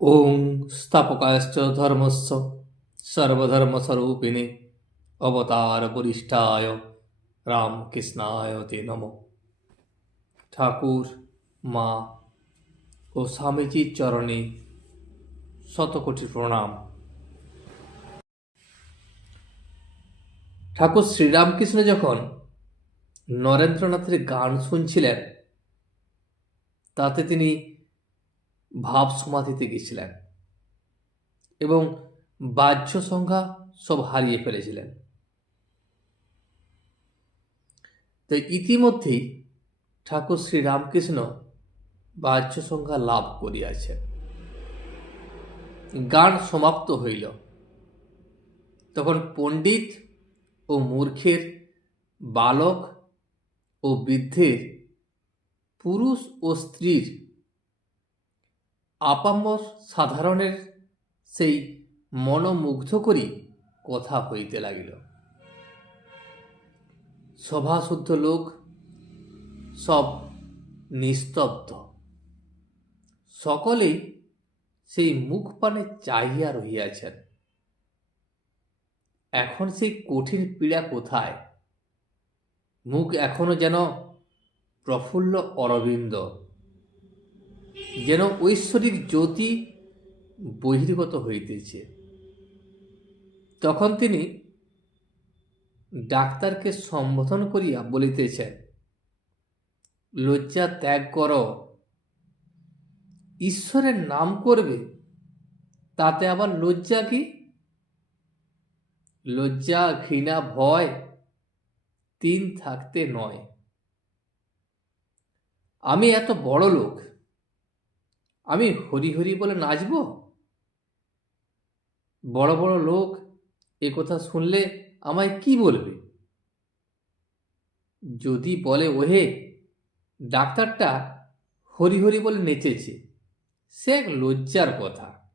ওং স্থাপকায়শ্চ ধর্মস্য সর্বধর্মস্বরূপিণে অবতার বরিষ্ঠায় রামকৃষ্ণায় তে নম। ঠাকুর, মা ও স্বামীজির চরণে শতকোটি প্রণাম। ঠাকুর শ্রীরামকৃষ্ণ যখন নরেন্দ্রনাথের গান শুনছিলেন, তাতে তিনি ভাব সমাধিতে গেছিলেন এবং বাহ্য সংজ্ঞা সব হারিয়ে ফেলেছিলেন। তাই ইতিমধ্যেই ঠাকুর শ্রী রামকৃষ্ণ বাহ্য সংজ্ঞা লাভ করিয়াছেন। গান সমাপ্ত হইল। তখন পণ্ডিত ও মূর্খের বালক ও বৃদ্ধের পুরুষ ও স্ত্রীর আপামর সাধারণের সেই মনোমুগ্ধকরী কথা হইতে লাগিল। সভাশুদ্ধ লোক সব নিস্তব্ধ। সকলেই সেই মুখ পানে চাহিয়া রহিয়াছেন। এখন সেই কঠিন পীড়া কোথায়? মুখ এখনও যেন প্রফুল্ল অরবিন্দ। যেন ঐশ্বরিক জ্যোতি বহির্গত হইতেছে। তখন তিনি ডাক্তারকে সম্বোধন করিয়া বলিতেছেন, লজ্জা ত্যাগ কর। ঈশ্বরের নাম করবে, তাতে আবার লজ্জা কি? লজ্জা, ঘৃণা, ভয় তিন থাকতে নয়। আমি এত বড় লোক আমি হরি হরি বলে নাচব? বড় বড় লোক এ কথা শুনলে আমায় কি বলবে? যদি বলে, ওহে, ডাক্তারটা হরি হরি বলে নেচেছে, সে এক লজ্জার কথা।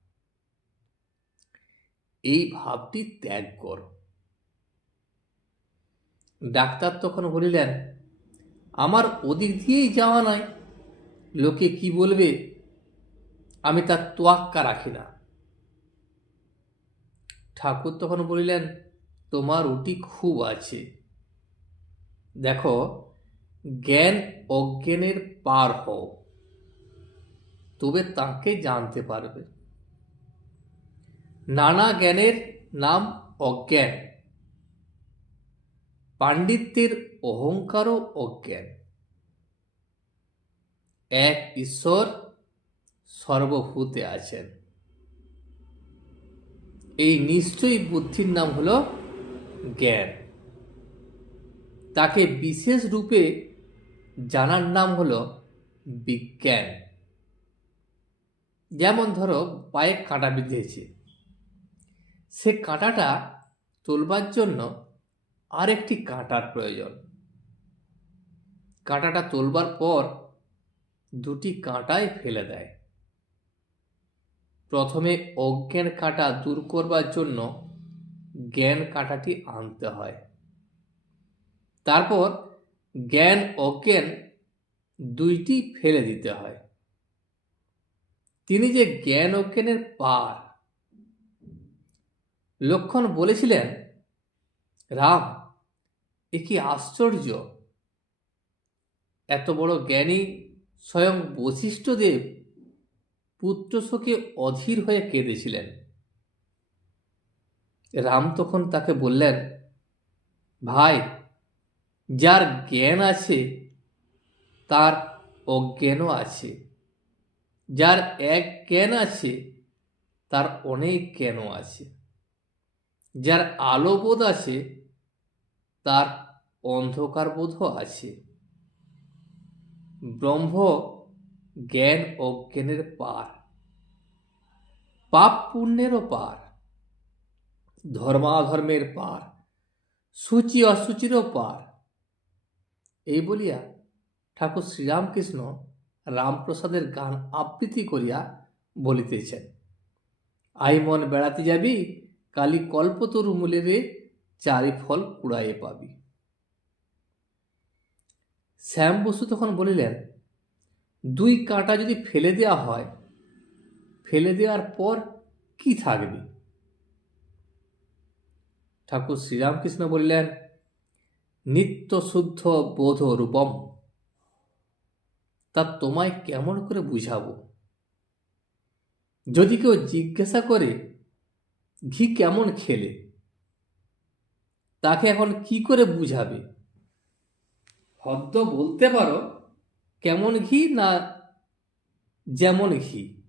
এই ভাবটি ত্যাগ কর। ডাক্তার তখন বলিলেন, আমার ওদিক দিয়েই যাওয়া নাই লোকে কি বলবে আমি তার তোয়াক্কা রাখি না। ঠাকুর তখন বলিলেন, তোমার উটি খুব আছে। দেখো, জ্ঞান অজ্ঞানের পার হও। তবে তাকে জানতে পারবে। নানা জ্ঞানের নাম অজ্ঞান। পাণ্ডিত্যের অহংকারও অজ্ঞান। এক ঈশ্বর সর্বভূতে আছেন। এই নিশ্চয়ই বুদ্ধির নাম হলো জ্ঞান। তাকে বিশেষ রূপে জানার নাম হল বিজ্ঞান। যেমন ধরো পায়ে কাঁটা বিঁধেছে। সে কাঁটাটা তোলবার জন্য আরেকটি কাঁটার প্রয়োজন। কাঁটাটা তোলবার পর দুটি কাঁটায় ফেলে দেয়। প্রথমে অজ্ঞান কাঁটা দূর করবার জন্য জ্ঞান কাঁটাটি আনতে হয়। তারপর জ্ঞান, অজ্ঞান দুইটি ফেলে দিতে হয়। তিনি যে জ্ঞান, অজ্ঞানের পার। লক্ষণ বলেছিলেন, রাম, এ কি আশ্চর্য! এত বড় জ্ঞানী স্বয়ং বশিষ্ঠদেব পুত্র শোকে অধীর হয়ে কেঁদেছিলেন। রাম তখন তাকে বললেন, ভাই, যার জ্ঞান আছে, তার অজ্ঞানও আছে। যার এক জ্ঞান আছে, তার অনেক জ্ঞানও আছে। যার আলো বোধ আছে, তার অন্ধকার বোধও আছে। ব্রহ্ম জ্ঞান অজ্ঞানের পার। পাপ পুণ্যেরও পার। ধর্মাধর্মের পার। সূচি অসুচিরও পার। এই বলিয়া ঠাকুর শ্রীরামকৃষ্ণ রামপ্রসাদের গান আবৃত্তি করিয়া বলিতেছেন, আই মন বেড়াতে যাবি, কালি কল্পতরু মূলে রে চারি ফল কুড়াইয়ে পাবি। শ্যাম বসু তখন বলিলেন দুই কাঁটা যদি ফেলে দেওয়া হয়, ফেলে দেওয়ার পর কি থাকবে? ঠাকুর শ্রীরামকৃষ্ণ বললেন, নিত্য শুদ্ধ বোধ রূপম। তা তোমায় কেমন করে বুঝাবো? যদি কেউ জিজ্ঞাসা করে, ঘি কেমন খেলে? তাকে এখন কি করে বুঝাবে? হদ্দ বলতে পারো কেমন ঘি না যেমন ঘি?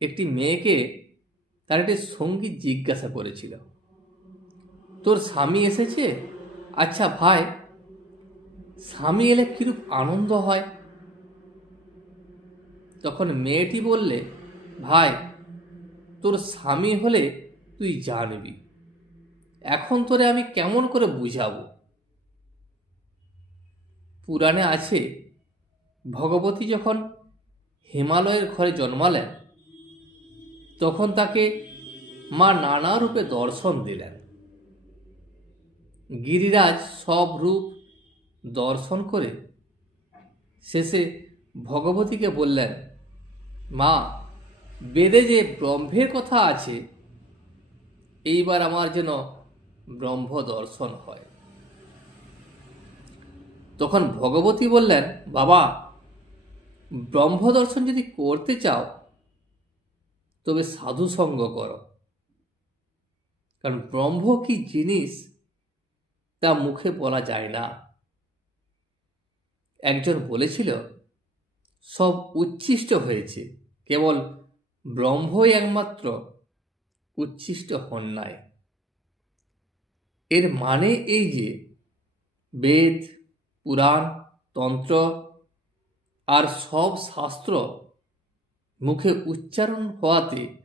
একটি মেয়েকে তার একটি সংগীত জিজ্ঞাসা করেছিল। তোর স্বামী এসেছে? আচ্ছা ভাই। স্বামী এলে কিরূপ আনন্দ হয়? তখন মেয়েটি বললে, ভাই, তোর স্বামী হলে তুই জানবি। এখন তোরে আমি কেমন করে বুঝাবো? পুরাণে আছে, ভগবতী যখন হিমালয়ের ঘরে জন্মালেন, তখন তাকে মা নানা রূপে দর্শন দিলেন। গিরিরাজ সব রূপ দর্শন করে শেষে ভগবতীকে বললেন, মা, বেদে যে ব্রহ্মের কথা আছে, এইবার আমার যেন ব্রহ্ম দর্শন হয়। তখন ভগবতী বললেন, বাবা ব্রহ্ম দর্শন যদি করতে চাও, তবে সাধু সঙ্গ করো। কারণ ব্রহ্ম কি জিনিস, তা মুখে বলা যায় না। একজন বলেছিল, সব উচ্ছিষ্ট হয়েছে, কেবল ব্রহ্মই একমাত্র উচ্ছিষ্ট হন নাই। এর মানে এই যে, বেদ পুরাণ, তন্ত্র আর সব শাস্ত্র মুখে উচ্চারণ হওয়াতে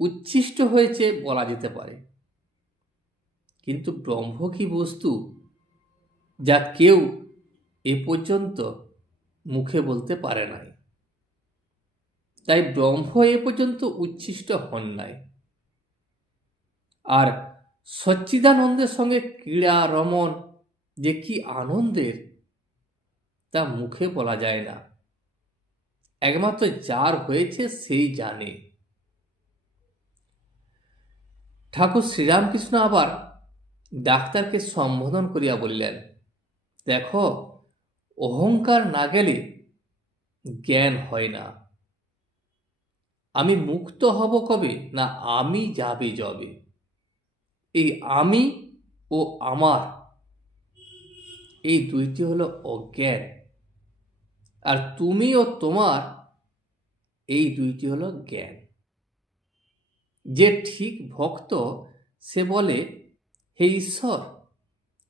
উচ্ছিষ্ট হয়েছে বলা যেতে পারে। কিন্তু ব্রহ্ম কি বস্তু যা কেউ এ পর্যন্ত মুখে বলতে পারে নাই? তাই ব্রহ্ম এ পর্যন্ত উচ্ছিষ্ট হন নাই। আর সচ্চিদানন্দের সঙ্গে ক্রীড়া রমন যে কি আনন্দের তা মুখে বলা যায় না। একমাত্র যার হয়েছে সেই জানে। ঠাকুর শ্রীরামকৃষ্ণ আবার ডাক্তারকে সম্বোধন করিয়া বলিলেন, দেখো, অহংকার না গেলে জ্ঞান হয় না। আমি মুক্ত হব কবে না আমি যাবে যবে। এই আমি ও আমার এই দুইটি হলো অজ্ঞান। আর তুমি ও তোমার এই দুইটি হলো জ্ঞান। যে ঠিক ভক্ত, সে বলে, হে ঈশ্বর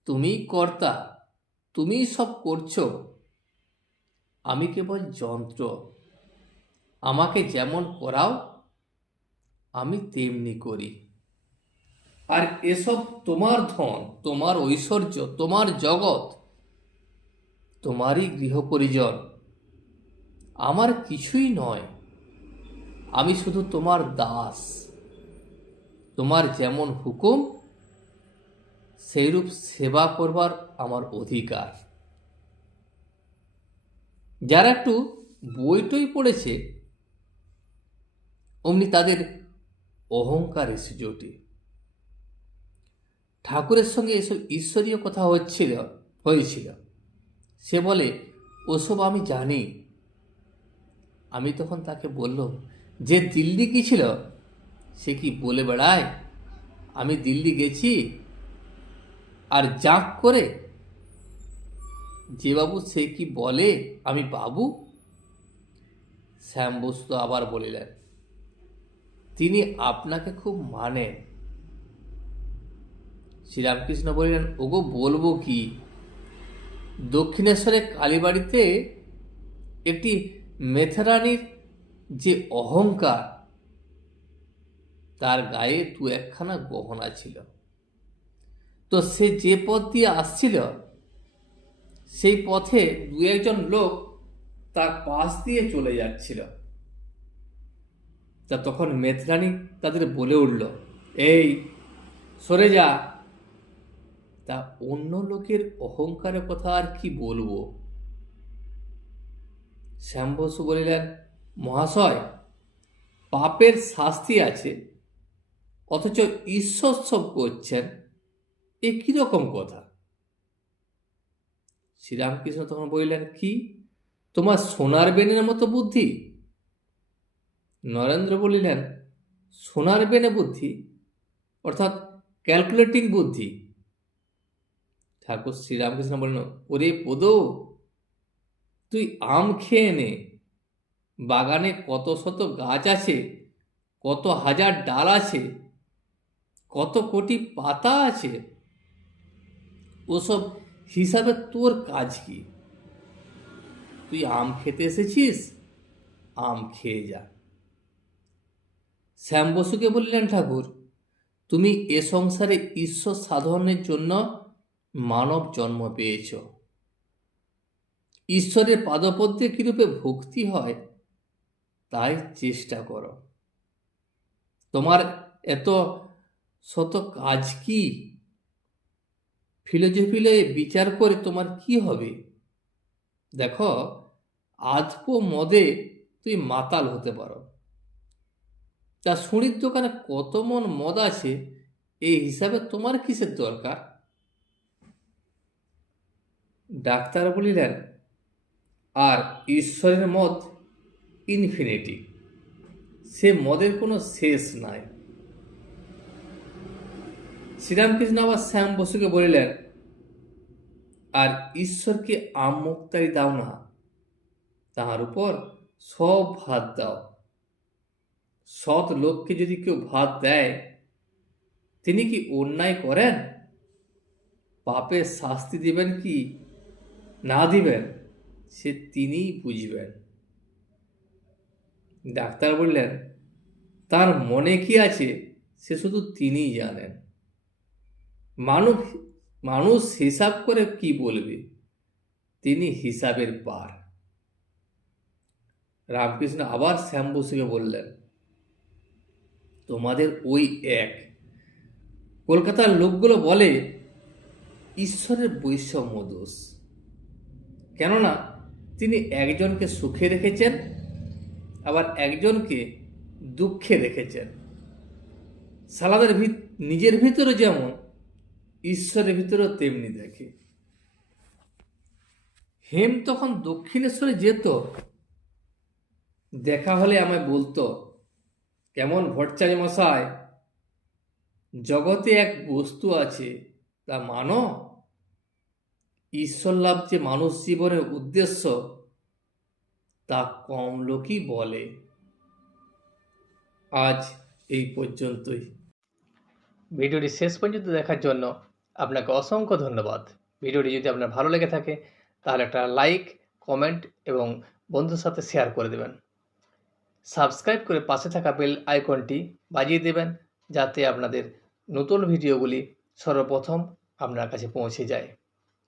তুমি কর্তা তুমি সব করছ। আমি কেবল যন্ত্র, আমাকে যেমন করাও, আমি তেমনি করি। আর এসব তোমার ধন, তোমার ঐশ্বর্য, তোমার জগৎ তোমারই গৃহ পরিজন আমার কিছুই নয়। আমি শুধু তোমার দাস। তোমার যেমন হুকুম, সেইরূপ সেবা করবার আমার অধিকার। যারা একটু বইটই পড়েছে, অমনি তাদের অহংকার এসে জোটে। ঠাকুরের সঙ্গে এসব ঈশ্বরীয় কথা হচ্ছিল, হয়েছিল। সে বলে, ওসব আমি জানি। আমি তখন তাকে বললাম যে দিল্লি গিয়েছিল সে কি বলে বেড়ায়? আমি দিল্লি গেছি আর জাঁক করে। যে বাবু সে কি বলে আমি বাবু শ্যাম বসু আবার বলিলেন, তিনি আপনাকে খুব মানেন শ্রীরামকৃষ্ণ বলিলেন, ওগো, বলব কি? দক্ষিণেশ্বরের কালীবাড়িতে একটি মেথরানির যে অহংকার, তার গায়ে দু একখানা গহনা ছিল। তো সে যে পথ দিয়ে আসছিল, সেই পথে দু একজন লোক তার পাশ দিয়ে চলে যাচ্ছিল। তা তখন মেথরানি তাদের বলে উঠল, এই, সরে যা। তা অন্য লোকের অহংকারের কথা আর কি বলব? শ্যাম বসু বলিলেন, মহাশয়, পাপের শাস্তি আছে, অথচ ঈশ্বর সব করছেন, এ কীরকম কথা? শ্রীরামকৃষ্ণ তখন বলিলেন, কি, তোমার সোনার বেনের মতো বুদ্ধি? নরেন্দ্র বলিলেন, সোনার বেনে বুদ্ধি, অর্থাৎ ক্যালকুলেটিং বুদ্ধি। ঠাকুর শ্রীরামকৃষ্ণ বললেন ওরে পদ তুই আম খেয়ে নে বাগানে কত শত গাছ আছে কত হাজার ডাল আছে কত কোটি পাতা আছে ওসব হিসাবে তোর কাজ কি তুই আম খেতে এসেছিস আম খেয়ে যা। শ্যাম বসুকে বললেন, ঠাকুর, তুমি এ সংসারে ঈশ্বর সাধনের জন্য মানব জন্ম পেয়েছ। ঈশ্বরের পাদপদ্মে কিরূপে ভক্তি হয়, তাই চেষ্টা করো। তোমার এত শত কাজ কি? ফিলোজফিলে বিচার করে তোমার কি হবে? দেখো, আজপ মদে তুই মাতাল হতে পারো। তা সুড়ির দোকানে কত মন মদ আছে, এই হিসাবে তোমার কিসের দরকার? ডাক্তার বলিলেন, আর ঈশ্বরের মদ ইনফিনিটি সে মদের কোনো শেষ নাই। শ্রীরামকৃষ্ণ আবার শ্যাম বসুকে বলিলেন, আর ঈশ্বরকে আম দাও না, তাহার উপর সব ভাত দাও। সৎ লোককে যদি কেউ ভাত দেয়, তিনি কি অন্যায় করেন? পাপের শাস্তি দিবেন কি না দিবেন, সে তিনিই বুঝবেন। ডাক্তার বললেন, তার মনে কি আছে? সে শুধু তিনিই জানেন। মানুষ মানুষ হিসাব করে কি বলবে? তিনি হিসাবের পার। রামকৃষ্ণ আবার শ্যাম বসুকে বললেন, তোমাদের ওই এক। কলকাতার লোকগুলো বলে, ঈশ্বরের বৈষম্য দোষ। কেননা তিনি একজনকে সুখে রেখেছেন, আবার একজনকে দুঃখে রেখেছেন। সালাদের ভিত, নিজের ভিতরে যেমন, ঈশ্বরের ভিতরেও তেমনি দেখে। হেম তখন দক্ষিণেশ্বরে যেত, দেখা হলে আমায় বলতো, কেমন ভট্টাচার্য মশাই, জগতে এক বস্তু আছে, তা মানো? ঈশ্বর লাভ যে মানুষ জীবনের উদ্দেশ্য, তা কম লোকই বলে। আজ এই পর্যন্তই। ভিডিওটি শেষ পর্যন্ত দেখার জন্য আপনাকে অসংখ্য ধন্যবাদ। ভিডিওটি যদি আপনার ভালো লেগে থাকে, তাহলে একটা লাইক, কমেন্ট এবং বন্ধুর সাথে শেয়ার করে দেবেন। সাবস্ক্রাইব করে পাশে থাকা বেল আইকনটি বাজিয়ে দেবেন, যাতে আপনাদের নতুন ভিডিওগুলি সর্বপ্রথম আপনার কাছে পৌঁছে যায়।